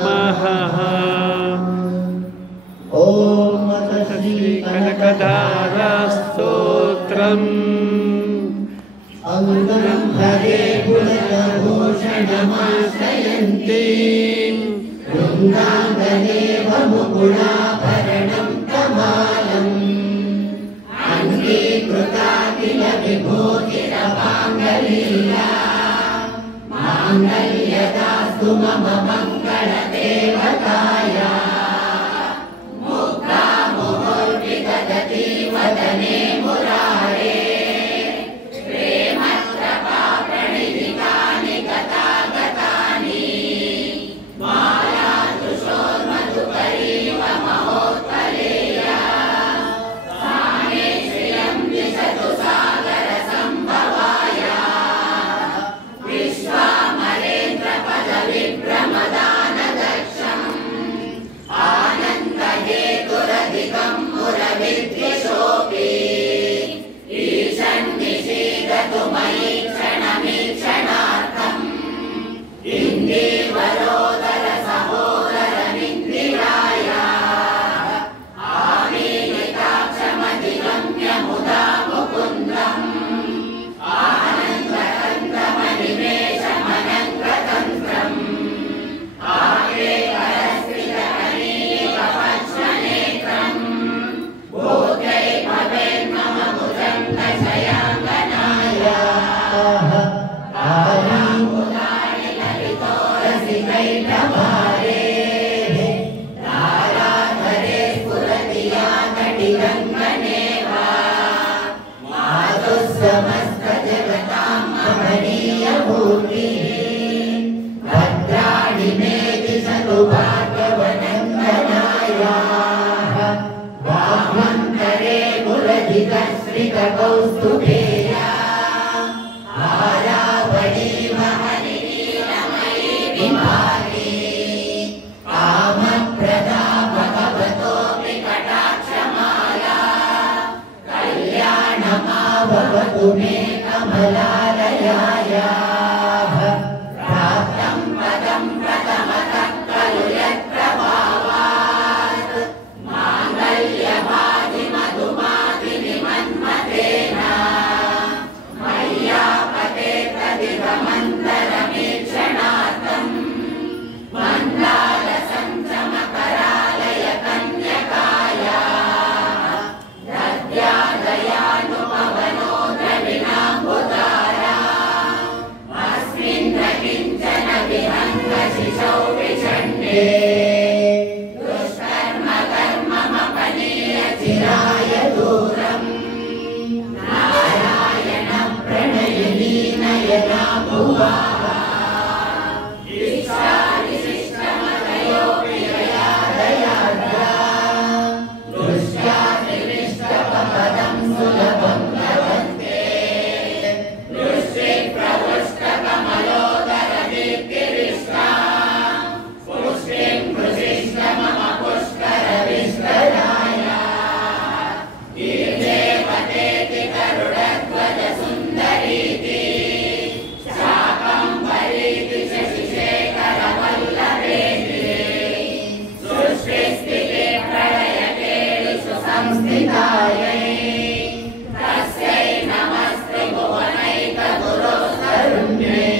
नमः। ओम श्री कनकधारास्तोत्रम् अंगं हरे पुलकभूषणमाश्रयन्ति वृन्दाङ्गदेव मुकुलाभरणं कमालम् अङ्गीकृता किल विभूतिरपाङ्गलीला माङ्गल्यदास्तु मम मङ्गलदेवताया मुक्ता मुहुर्विदधति वदने मुरारे प्रेमत्रपा प्रणिधिकानि गतागतानि मालादृशोर्मधुकरीव महोत्पलेया स्थाने श्रियं दिशतु सागरसम्भवाया विश्वामरेन्द्रपदविभ्रमदानदक्षम् आनन्दहेतुरधिकं मुरविद्विषोऽपि ईशन्निषीदतु मयि क्षणमीक्षणार्थम् इन्दीवरोदरसहोदरमिन्दिराया आमीलिताक्षमधिगम्य मुदा मुकुन्दम् आनन्दकन्दमनिमेषमनङ्गतन्त्रम् आकेकरस्त्रितकनीकपक्ष्मनेत्रम् भूत्यै भवेन्मम भुजङ्गशयाङ्गनायाः आलीमुदानि ललितो रसिकैटभारेः ताराधरे स्फुरति या कटिरङ्गनेव मातुः समस्तजगतां महनीयमूर्तिः भद्राणि मे दिशतु भाग्यवनन्दनायाः वाग्मन्तरे मुरधिकश्रितकौस्तुभेया आरावणीव हरिनीलमयी विभाति कामप्रदा भगवतोऽपि कटाक्षमाला कल्याणमाभवतु मे कमलालयायाः प्राप्तं पदं प्रथमतः खलु यत्प्रभावात् माङ्गल्यभाजिमधुमादिनिमन्मथेन मय्यापते तदिदमन्तरमीक्षणार्थम् मन्दालसञ्चमकरालय कन्यकायाः दद्यादयानुपवनो द्रविणाम्बुधारा अस्मिन् न किञ्चन विहङ्गशिशौ विषण्णे दुष्कर्म कर्ममपनीय चिराय दूरम् नारायणं प्रणयिनी नयना भुवाः इच्छाविशिष्टमतयोऽपि यया दयार्द्रा दृष्ट्यातिविष्टपदं सुलभं लभन्ते दृष्टिप्रवृष्टकमलोदरदीप्तिविष्टा पुष्टिं कृषिष्ट मम पुष्करविष्टराया ईर्देवतेति गरुडध्वजसुन्दरीति शाकम्भरीति शशिशेखरवल्लभेति सृष्टिस्थिति प्रलयकेलिषु संस्थितायै तस्यै नमस्ते भुवनैकगुरोस्तरुण्यै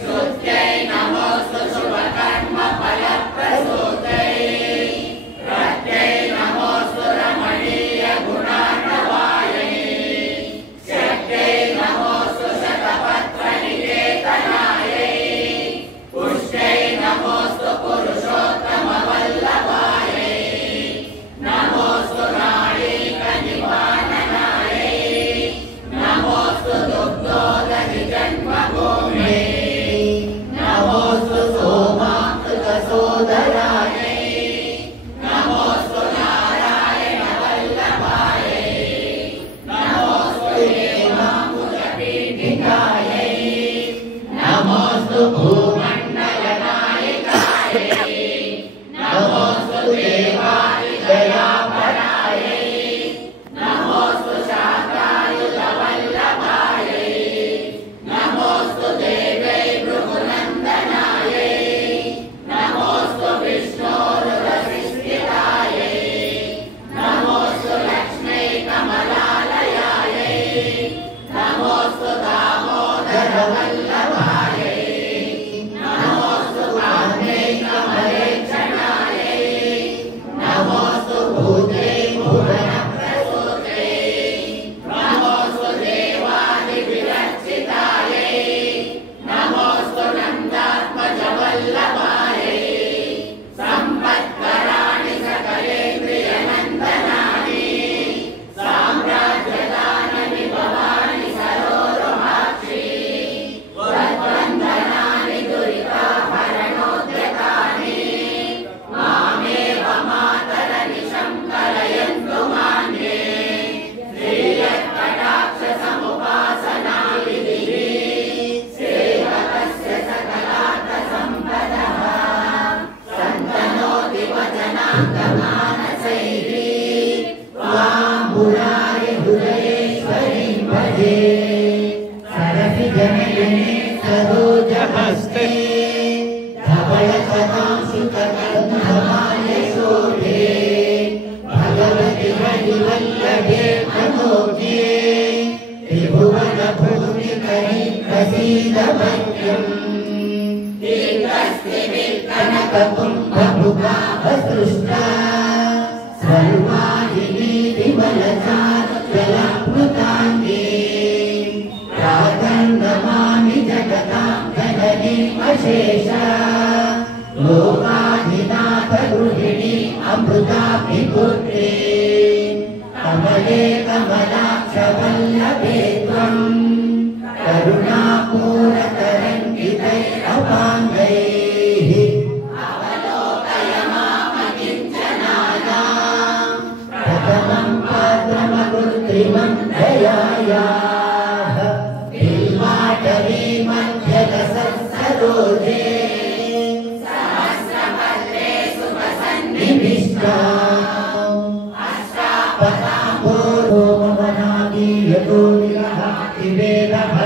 श्रुत्यै नमोऽस्तु शुभकर्मफलप्रसूत्यै प्रत्यै नमोऽस्तु रमणीयगुणार्णवायै शक्त्यै नमोऽस्तु शतपत्रनिकेतनायै पुष्ट्यै नमोऽस्तु पुरुषोत्तमवल्लभायै नमोऽस्तु नाडीकनिवाननायै नमोऽस्तु दुग्धोदधिजन्मभूम्यै नमोऽस्तु सोमाकृतसोदरायै नमोऽस्तु नारायणवल्लभायै नमोऽस्तु हेमाम्बुजपीठिकायै नमोऽस्तु भूमण्डलनायकायै नमोऽस्तु देवादिदयापरायै नमोऽस्तु शाकायुधवल्लभायै नमोऽस्तु देवै भृगुनन्दनायै नमो सरोजहस्ते भगवति हरिवल्लभे नमोऽस्ते त्रिभुवनभूमिकरि प्रसीद मह्यम् कनककुम्भभुगाभसृष्टा सर्वाहिनी विमलचारुजलाप्लुताङ्गी नमामि जगतां जननीम् अशेषा लोकाधिनाथ गृहिणी अमृताभिपुत्री कमले कमलाक्षवल्लभे त्वम् करुणापूरतरङ्गितैरपाङ्गैः अवलोकय मामकिञ्चनानां प्रथमं पात्रमकृत्रिमं दयायाः बिल्वाटवी मध्यगसत्सरोजे सहस्रपत्रे सुवसन्निविष्टाम् अष्टापदाम्बोरोमवनादीयतोनिलः इवेदः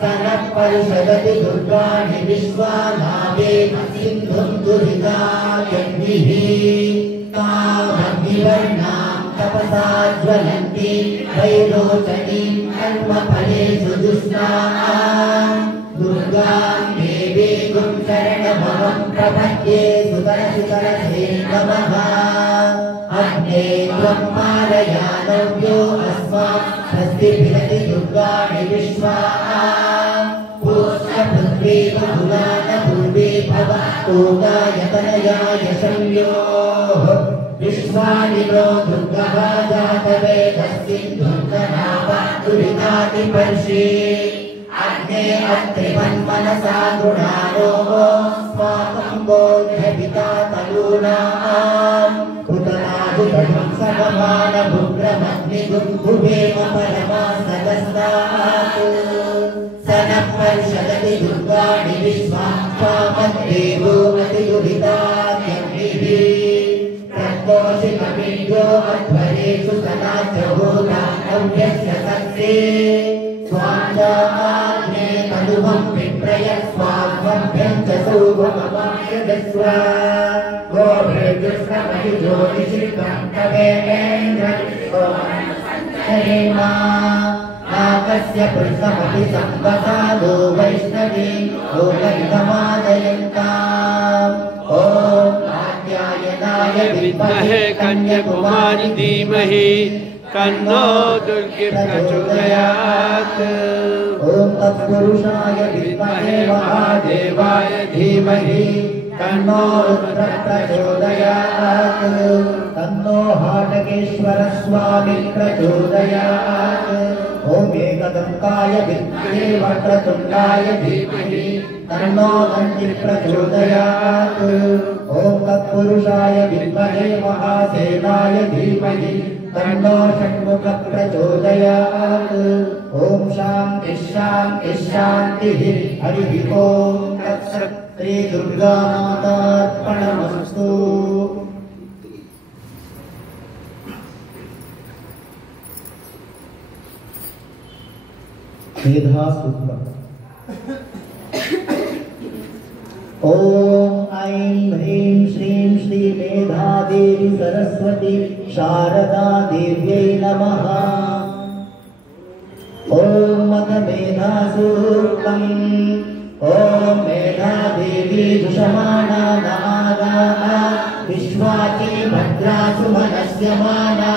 सनःपरिषदति दुर्गाणि विश्वानावेम सिन्धुं दुरितायन्विः तामग्निवर्णां तपसा ज्वलन्ति वैरोचनीं कर्मफलेषु दुष्टां दुर्गां देवीं शरणमहं प्रपद्ये सुतरसुतरसे नमः अग्ने त्वं मारयानव्यो अस्मान् स्वस्तिभिरति दुर्गाणि विश्वा पुष्पपृथ्वी बहुलान पूर्वे भव तोगायतनयाय संयोः विश्वानि नो दुर्गः जातवेदस्सिन्धुर्गनावदुरितातिपर्षि अग्ने अत्रिवन्मनसा गृणारोः स्वातं बोध्यपिता तनूनाम् कृतनादुकटं सममानभुग्रमग्निगुम्भुवेम परमा सदस्तात् सनःपरिषदति दुर्गाणि विश्वा स्वामद्देवो अतिदुरितात्यग्निः तद्दोषिकपिण्डो अध्वरेषु सदाचहोगा अव्यस्य सत्ते स्वाञ्जाग्ने तनुवं विप्रय स्वाभ्यं च सौभमवायदस्व गोभृजुष्टमहिजोनिश्रितं तवेन्द्रविश्वोऽन्तरेमा नाकस्य पुरुषमपि सम्पदादो वैष्णवीं लोकहितमादयन्ताम् ॐ कात्यायनाय विद्महे कन्याकुमारी धीमहि तन्नो दुर्गे प्रचोदयात् ॐ तत्पुरुषाय विद्महे महादेवाय धीमहि तन्नो रुद्रः प्रचोदयात् तन्नो हाटकेश्वर स्वामी प्रचोदयात् ॐ एकदन्ताय विद्महे वक्रतुण्डाय धीमहि तन्नो दन्तिः प्रचोदयात् ॐ तत्पुरुषाय विद्महे महासेनाय धीमहि तन्नो षण्मुखः प्रचोदयात् ॐ शान्तिः शान्तिः शान्तिः हरिः ॐ तत्सत् श्रीदुर्गामातार्पणमस्तु। मेधासूत्रम् ॐ ऐं ह्रीं श्रीं श्री मेधादेवी सरस्वती शारदा देव्यै नमः। ॐ मदमेधासूक्तम् ॐ मेधादेवी जुषमाना नागाः विश्वाची भद्रासु मनस्यमाना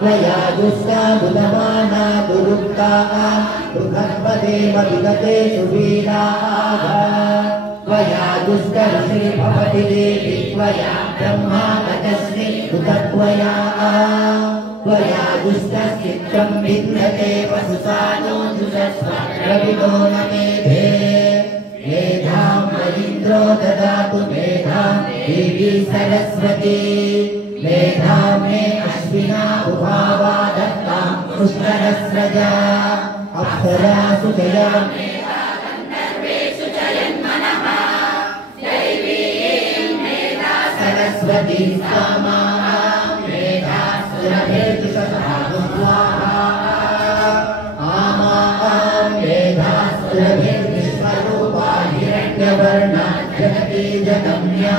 त्वया दुष्टा बुधमाना दुरुक्ताः बृहत्पदेव विगते सुवीराः त्वया दुष्टऋषि भवति देवी त्वया ब्रह्मा वचस्मि कृतत्वया त्वया दुष्टश्चित्तं विद्यते वसुसानो जुषस्वरविदो न मेधे मेधां वैन्द्रो ददातु मेधां देवी सरस्वती मेधां मे अश्विना उभावा दत्तां पुष्करस्रजा अप्सरासु जया सरस्वती सामा मेधा सुरभिर्दुषसाधुस्वाहा आमा मेधा सुरभिर्विश्वरूपा हिरण्यवर्णा जगति जगम्या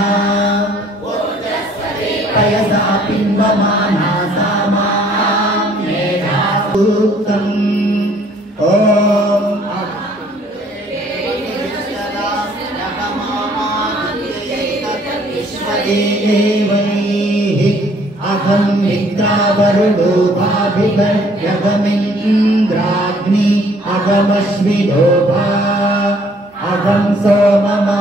पयसा पिन्वमाना सामा मेधा सूक्तम् ओम अहं मित्रावरुणोभाभिगम्यगमिन्द्राग्नि अहमश्विनोभा अहं सोममा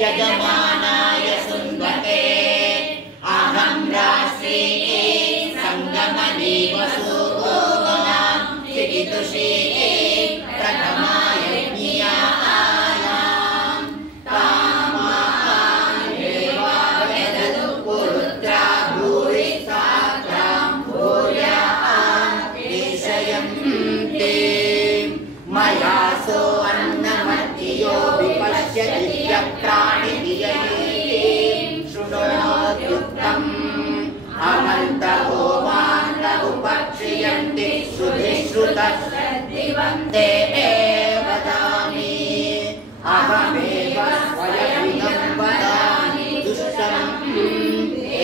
यजमानाय सुन्दते अहं राष्ट्री संगमनी वसुगोनां चिकितुषी प्रथमाय ज्ञानां तामां देवायदु पुरुत्रा भूरि सात्रां भूयां विषयन्ते मया सो अन्नमतियो विपश्यति शृणोत्युक्तम् अमन्तको मान्त उपक्षियन्ति श्रुतिश्रुतश्रद्धिवन्ते वदामि अहमेव स्वयमिदं वदामि दुष्टम्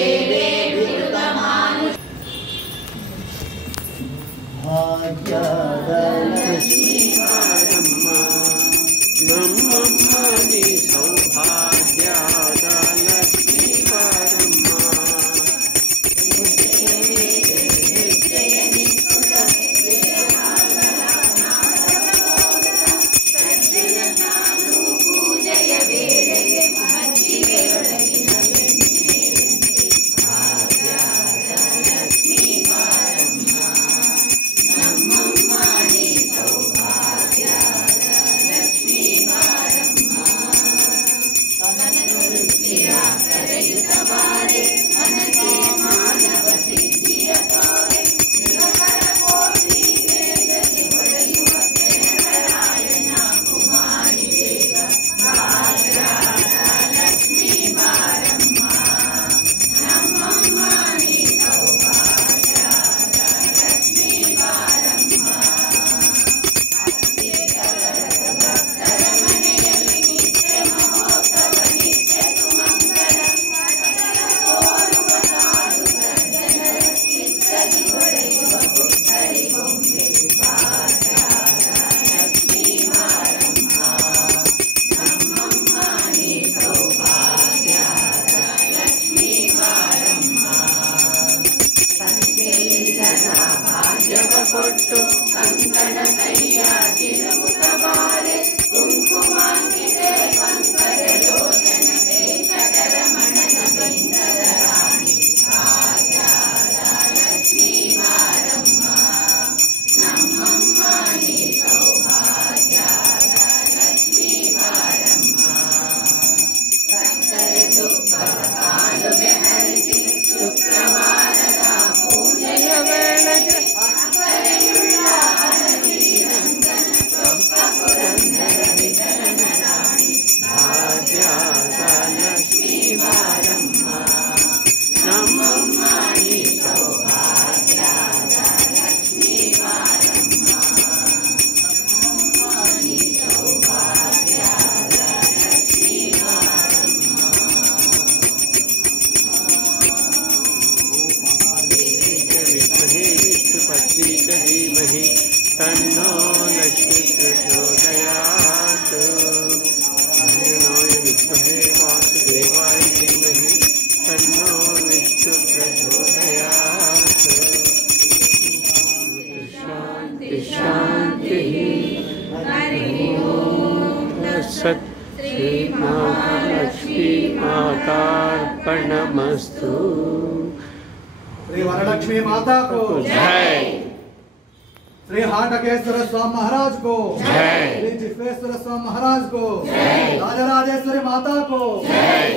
एवेभिरुतमानुष भाग्यलक्ष्मीकारम्मा ब्रह्ममणि सौभाग्यलक्ष्मीकारम्मा श्री मातार्पणमस्तु। श्री वरलक्ष्मी माता को जय। श्री हाटकेश्वर स्वामी महाराज को जय। श्री जिह्वेश्वर स्वामी महाराज को जय। राजराजेश्वरी माता को जय।